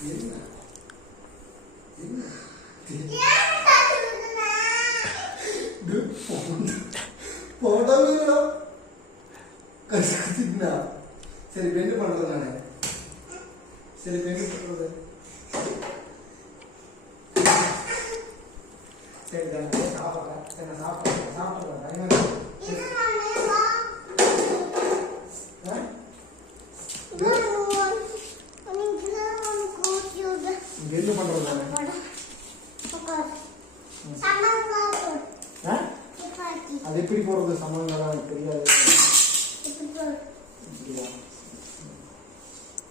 சரி பெண்டு பண்றது நானே. சரி பெண்டு பண்றது சரி தானே. சாப்பிட்றேன். சரி நான் சாப்பிட்றேன். என்ன பண்றது தானே. அது எப்படி போறது சம்பளம் எனக்கு தெரியாது.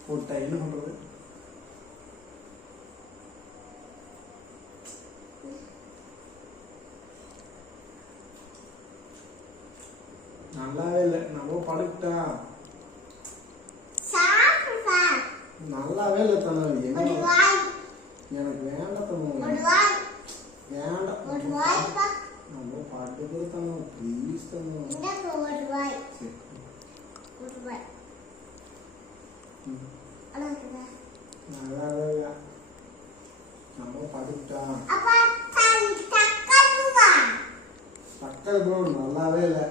போட்டா என்ன பண்றது? நல்லாவே இல்லை. நம்ம படுக்கிட்டா நல்லாவே இல்லை தானே. எனக்கு வேண்டாம் தானே. வேண்டாம் நம்ம பாட்டுக்கு தானே. ப்ளீஸ் தானே. நல்லாவே இல்லை. நம்ம படுக்கிட்டா சக்கரை ப்ரோ நல்லாவே இல்லை.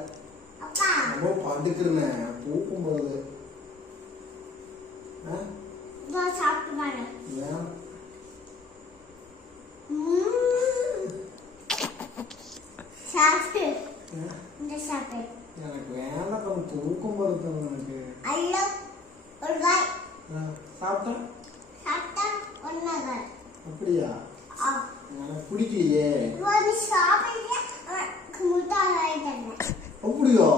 நம்ம படுக்கிறேன் தூக்கும் போது எனக்கு வேண்டாம் தூக்கம் வருது. எனக்கு சாப்பிட்டேன் அப்படியா? எனக்கு பிடிக்கலையே. அப்படியா?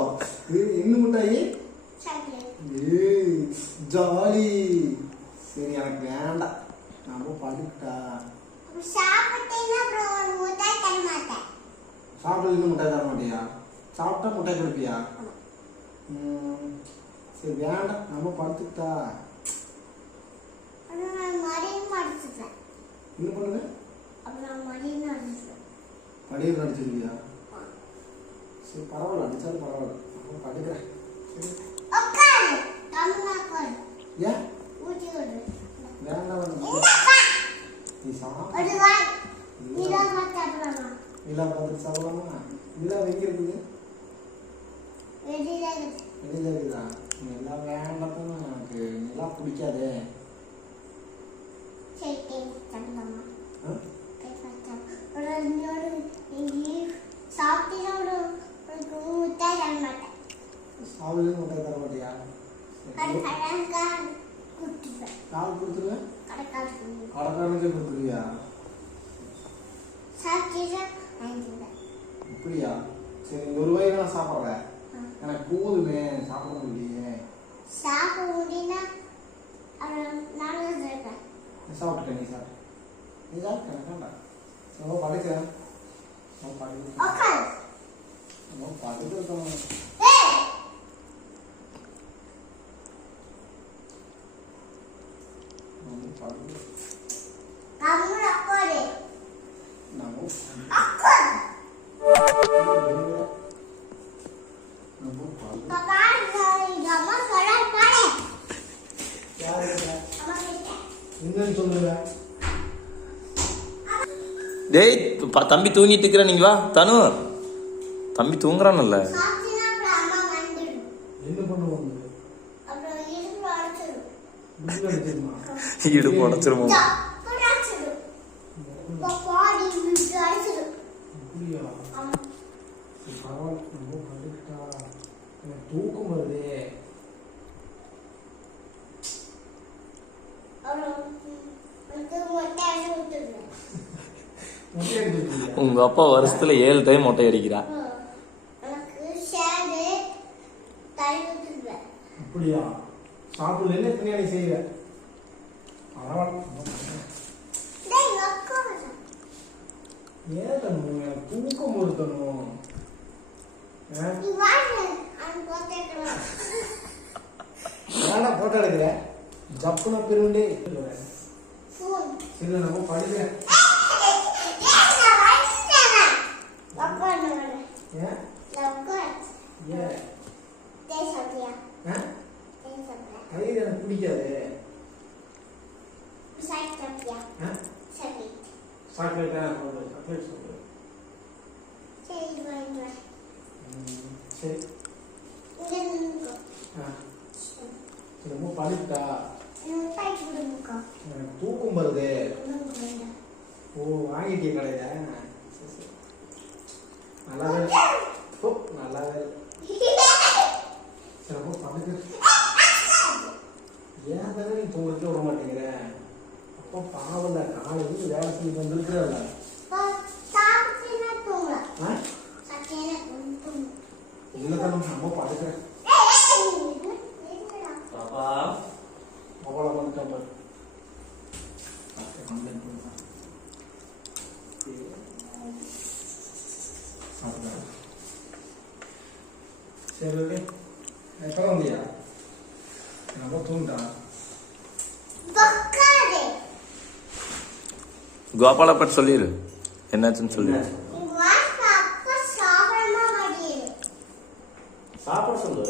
என்ன மிட்டாயி? ஜாலி. சரி எனக்கு வேண்டாம். நம்ம படுக்கிட்டா சாப்பிட்டு மிட்டாய் தர மாட்டியா? சாப்பிட்டா மிட்டாய் கொடுப்பியா? சரி வேண்டாம். நம்ம படுத்துக்கிட்டா என்ன பண்ணுங்க? படியில் நடிச்சிருக்கியா? சரி பரவாயில்ல. அடிச்சாலும் பரவாயில்ல. நம்ம படுக்கிறேன். ஏன் வேண்டாம்? நீ சாப்பிட நிலா பார்த்துட்டு சாப்பிடலாமா? நிலா எங்க இருக்குது? வெளியில இருக்குதா? நிலா வேண்டாம் தானே. எனக்கு நிலா பிடிக்காதே. சாப்பிட்டு முட்டாய் தர மாட்டியா? கால் கொடுத்துருவேன். கடைக்காரனுக்கே கொடுத்துருவியா? அப்படியா? சரி இந்த ஒரு வயது நான் சாப்பிட்றேன். எனக்கு போதுமே. சாப்பிட முடியலையே. சாப்பிட்டுட்டேன். நீ சாப்பிட்டு வேண்டாம். நம்ம படுக்கிறேன். படுக்கிறோம். டேய் தம்பி தூங்கிட்டு இருக்கிற. நீங்க வா தனு. தம்பி தூங்குறான்ல. இடுப்பு உடச்சிருமா? தூக்கம் வருது. உங்க அப்பா வருஷத்துல 7 டைம் மொட்டை அடிக்கிறா. அப்படியா? சாப்பிடல பின்னாடி செய்யற. ஏன் தூக்கம் ஒருத்தணும். ஏன்னா போட்டோ எடுக்கிற ஜப்புனா பெருண்டே. சரி நம்ம படிக்கிறேன். அது எனக்கு பிடிக்காது. சாக்லேட்டா சாக்லேட் சொல்லு. சரி ரொம்ப பழுத்தா எனக்கு தூக்கம் வருது. ஓ வாங்கிட்டே கடையில. நல்லாவே நல்லாவே சரி ரொம்ப படுக்கு. ஏன் தானே நீ தூங்கறதுக்கு விட மாட்டேங்கிற? அப்போ பாவம் காலையில் வேலை செஞ்சு வந்துருக்குறல்ல. இல்லை தானே நம்ம படுக்கிறேன். பாப்பா அவ்வளோ வந்துட்டேன். சரி ஓகே. எப்போ வந்தியா? ரொம்ப தூண்டா. கோபால பற்றி சொல்லிடு, என்னாச்சுன்னு சொல்லு. சாப்பிட சொல்லு.